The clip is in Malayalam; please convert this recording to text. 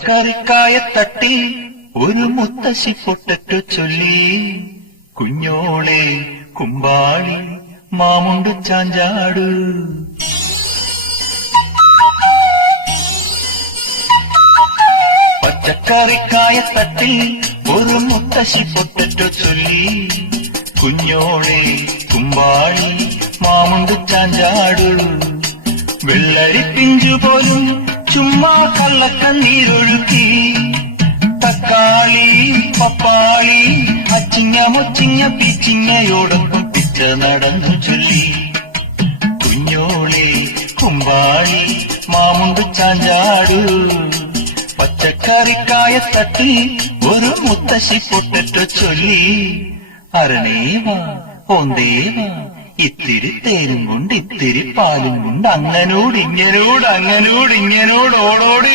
പച്ചക്കറിക്കായത്തട്ടി ഒരു മുത്തശ്ശി പൊട്ടറ്റു ചൊല്ലി, കുഞ്ഞോളെ കുമ്പാളി മാമുണ്ടു ചാഞ്ചാടു. പച്ചക്കറിക്കായത്തട്ടി ഒരു മുത്തശ്ശി പൊട്ടറ്റു ചൊല്ലി, കുഞ്ഞോളെ കുമ്പാളി മാമുണ്ടു ചാഞ്ചാടു. വെള്ളരിപ്പിഞ്ചു പോലും ചുമ്മാ കള്ളക്കണ്ണീരൊഴുക്കി, തക്കാളി പപ്പാളി അച്ചിങ്ങ മൊച്ചിങ്ങ പിച്ചിങ്ങയോടൊപ്പം പിച്ച നടന്നു ചൊല്ലി, കുഞ്ഞോളെ കുമ്പാളി മാമുണ്ടു ചാഞ്ചാടു. പച്ചക്കറിക്കായത്തട്ടി ഒരു മുത്തശ്ശി പൊട്ടറ്റു ചൊല്ലി, അരണേവാ ഓന്തേവാ ഇത്തിരി തേനും കൊണ്ട് ഇത്തിരി പാലും കൊണ്ട് അങ്ങനോട് ഇങ്ങനോട് ഓടോടി